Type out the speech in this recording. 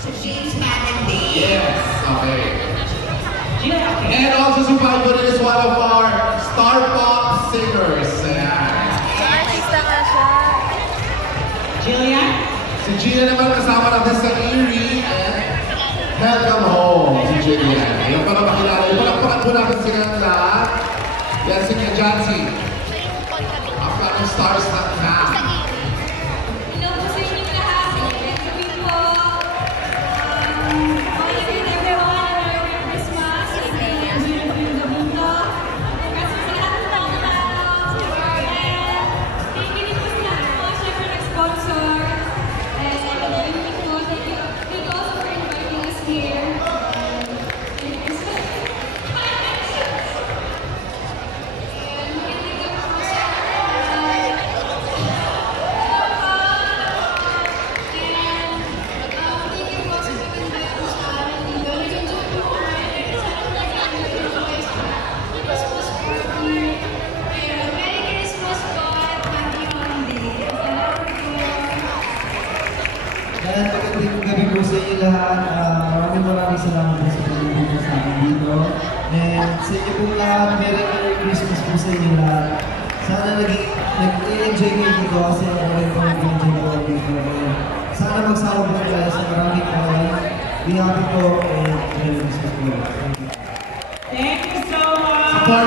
So James Madden Day. Yes, okay. And also si Five is one of our star pop singers. Artista nga siya. Jillian? Si Gina naman kasama natin sa Erie and Welcome Home, si Jillian. Ayun para makilala. Yung palakpakan po natin sila lahat. Yan si Kajansi. Ang mga stars na na. Hello po sa inyo lahat. Gabi po. Calling you everyone. Merry Christmas. Thank you po yung gabuto. Kasi sa lahat ng mga tao. And thank you din po sa lahat po syempre nag-sponsor. And thank you also for inviting us here. Magandang gabi po sa inyo lahat. Maraming salamat po sa pagpunta sa akin dito. And sa inyo po lahat, Merry Christmas po sa inyo lahat. Sana nag-enjoy kayo dito kasi ako rin po nag-enjoy ko dito. Sana magsama po tayo sa maraming be happy po and Merry Christmas po. Thank you so much. Support